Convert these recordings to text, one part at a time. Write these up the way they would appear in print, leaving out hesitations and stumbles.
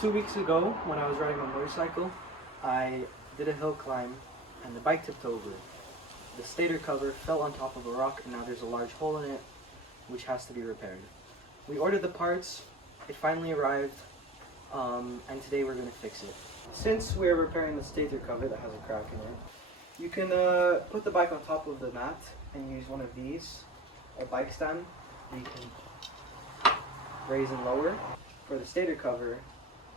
2 weeks ago, when I was riding my motorcycle, I did a hill climb and the bike tipped over. The stator cover fell on top of a rock and now there's a large hole in it which has to be repaired. We ordered the parts, it finally arrived, and today we're going to fix it. Since we're repairing the stator cover that has a crack in it, you can put the bike on top of the mat and use one of these, a bike stand that you can raise and lower. For the stator cover,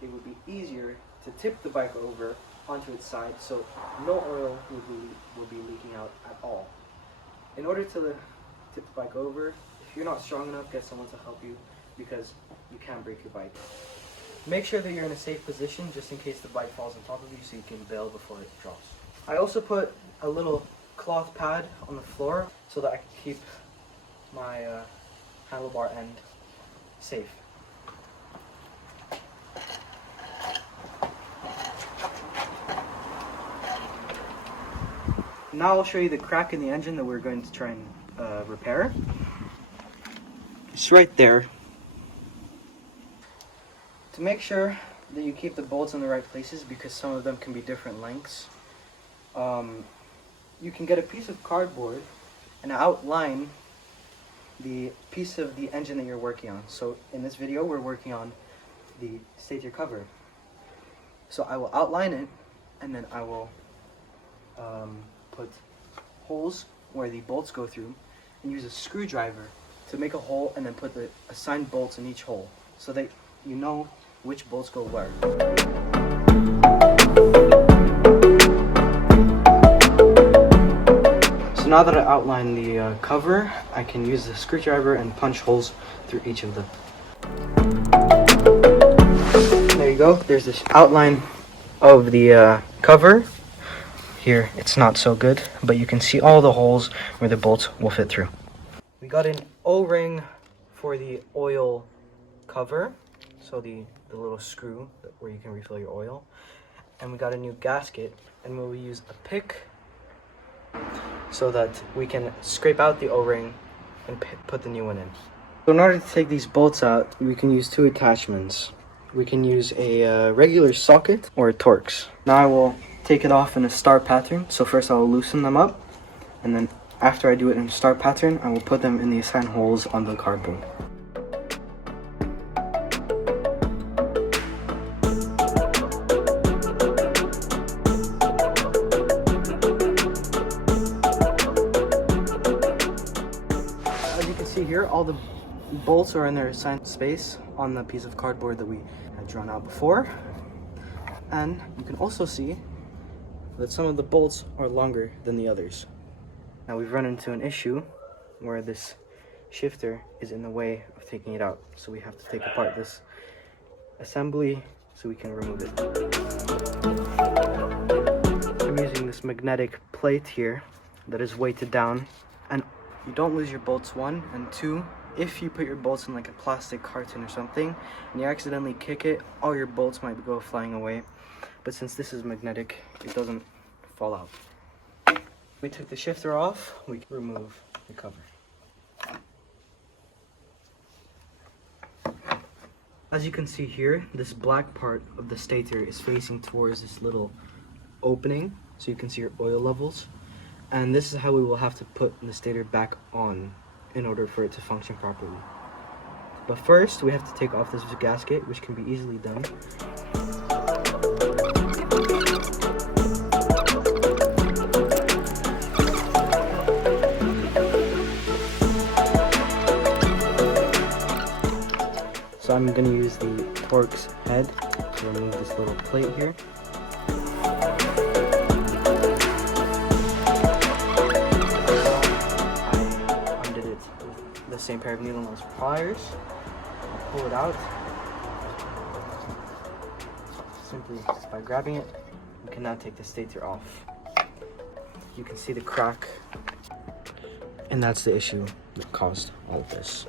it would be easier to tip the bike over onto its side so no oil will be leaking out at all. In order to tip the bike over, if you're not strong enough, get someone to help you because you can break your bike. Make sure that you're in a safe position just in case the bike falls on top of you so you can bail before it drops. I also put a little cloth pad on the floor so that I can keep my handlebar end safe. Now I'll show you the crack in the engine that we're going to try and repair. It's right there. To make sure that you keep the bolts in the right places, because some of them can be different lengths, you can get a piece of cardboard and outline the piece of the engine that you're working on. So in this video we're working on the stator cover. So I will outline it and then I will put holes where the bolts go through and use a screwdriver to make a hole and then put the assigned bolts in each hole so that you know which bolts go where. So now that I outlined the cover, I can use the screwdriver and punch holes through each of them. There you go, there's this outline of the cover. Here it's not so good, but you can see all the holes where the bolts will fit through. We got an O-ring for the oil cover, so the little screw where you can refill your oil, and we got a new gasket, and we'll use a pick so that we can scrape out the O-ring and put the new one in. So in order to take these bolts out, we can use two attachments. We can use a regular socket or a Torx. Now I will take it off in a star pattern. So first I will loosen them up, and then after I do it in a star pattern, I will put them in the assigned holes on the cardboard. As you can see here, all the bolts are in their assigned space on the piece of cardboard that we had drawn out before. And you can also see that some of the bolts are longer than the others. Now we've run into an issue where this shifter is in the way of taking it out. So we have to take apart this assembly so we can remove it. I'm using this magnetic plate here that is weighted down, and you don't lose your bolts, one, and two, if you put your bolts in like a plastic carton or something and you accidentally kick it, all your bolts might go flying away. But since this is magnetic, it doesn't fall out. We took the shifter off, we can remove the cover. As you can see here, this black part of the stator is facing towards this little opening, so you can see your oil levels. And this is how we will have to put the stator back on in order for it to function properly. But first, we have to take off this gasket, which can be easily done. So I'm going to use the Torx head to remove this little plate here. I undid it with the same pair of needle nose pliers. I'll pull it out. Simply by grabbing it, you can now take the stator off. You can see the crack, and that's the issue that caused all of this.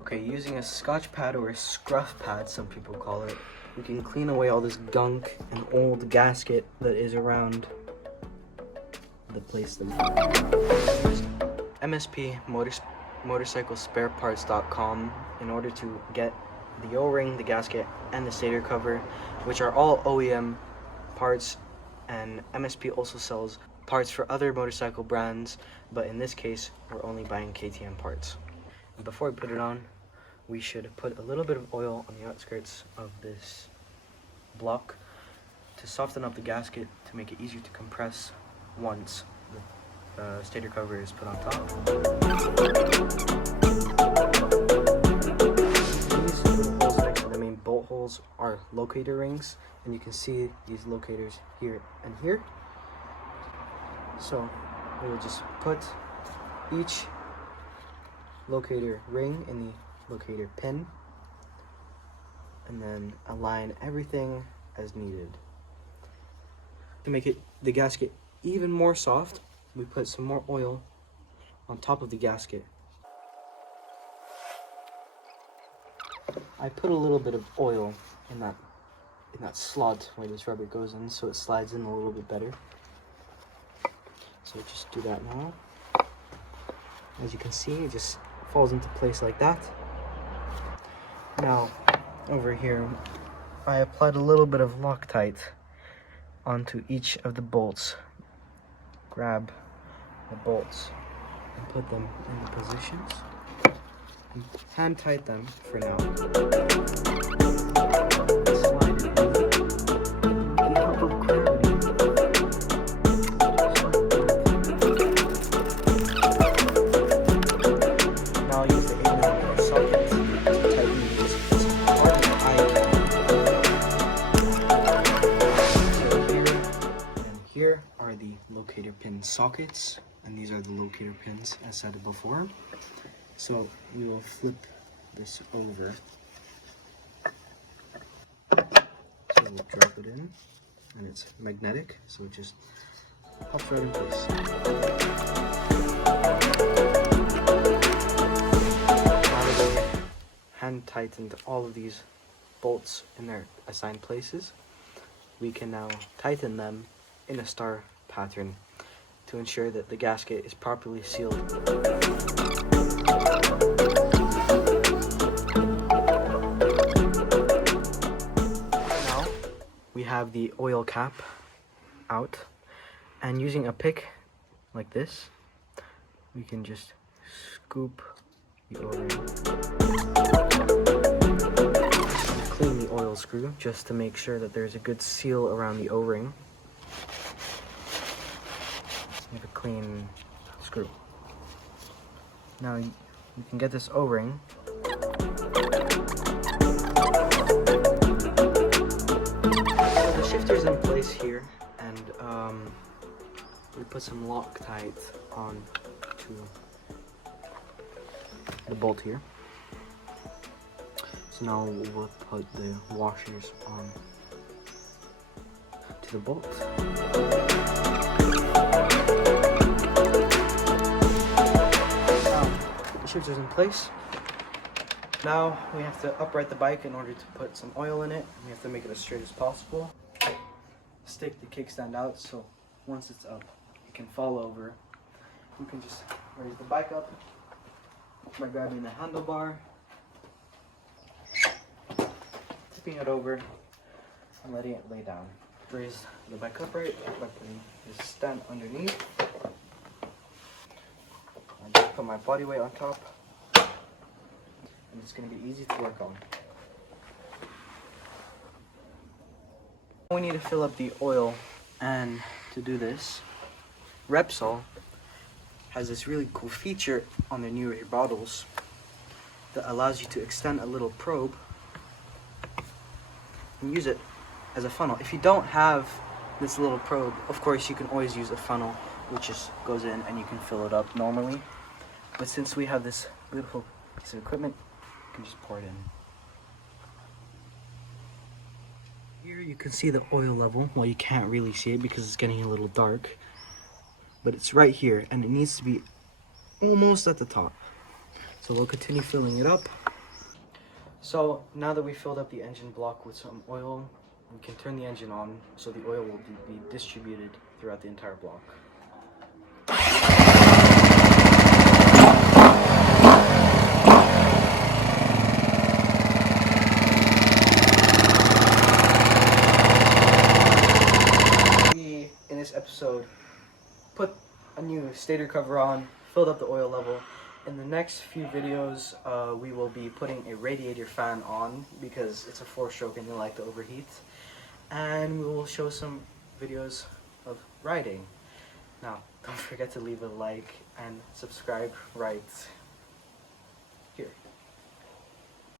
Okay, using a scotch pad or a scruff pad, some people call it, we can clean away all this gunk and old gasket that is around the place that we used. MSP motorcyclespareparts.com in order to get the O-ring, the gasket, and the stator cover, which are all OEM parts, and MSP also sells parts for other motorcycle brands, but in this case we're only buying KTM parts. And before we put it on, we should put a little bit of oil on the outskirts of this block to soften up the gasket to make it easier to compress once the stator cover is put on top. These little holes next to the main bolt holes are locator rings, and you can see these locators here and here. So we will just put each locator ring in the locator pin and then align everything as needed. To make the gasket even more soft, we put some more oil on top of the gasket. I put a little bit of oil in that slot where this rubber goes in, so it slides in a little bit better. So just do that now. As you can see, it just falls into place like that. Now, over here, I applied a little bit of Loctite onto each of the bolts. Grab the bolts and put them in the positions. And hand tight them for now. Slide it in. With the help of gravity. Now I'll use the 8mm socket to tighten this hard as I can. So here and here are the locator pin sockets, and these are the locator pins as said before. So we will flip this over. So we'll drop it in, and it's magnetic, so it just pops right in place. Now that we hand tightened all of these bolts in their assigned places, we can now tighten them in a star pattern to ensure that the gasket is properly sealed. Now we have the oil cap out, and using a pick like this, we can just scoop the O-ring. Clean the oil screw just to make sure that there's a good seal around the O-ring. You have a clean screw. Now you can get this O-ring. So the shifter's in place here, and we put some Loctite on to the bolt here. So now we'll put the washers on to the bolt. Shifter's in place. Now we have to upright the bike in order to put some oil in it. We have to make it as straight as possible. Stick the kickstand out so once it's up, it can fall over. You can just raise the bike up by grabbing the handlebar, tipping it over, and letting it lay down. Raise the bike upright by putting this stand underneath. I just put my body weight on top, and it's going to be easy to work on. We need to fill up the oil, and to do this, Repsol has this really cool feature on their newer bottles that allows you to extend a little probe and use it as a funnel. If you don't have this little probe, of course you can always use a funnel which just goes in and you can fill it up normally. But since we have this beautiful piece of equipment, you can just pour it in. Here you can see the oil level. Well, you can't really see it because it's getting a little dark, but it's right here and it needs to be almost at the top. So we'll continue filling it up. So now that we filled up the engine block with some oil, we can turn the engine on so the oil will be distributed throughout the entire block. episode, put a new stator cover on, filled up the oil level. In the next few videos, we will be putting a radiator fan on because it's a 4-stroke and you like to overheat. And we will show some videos of riding. Now, don't forget to leave a like and subscribe right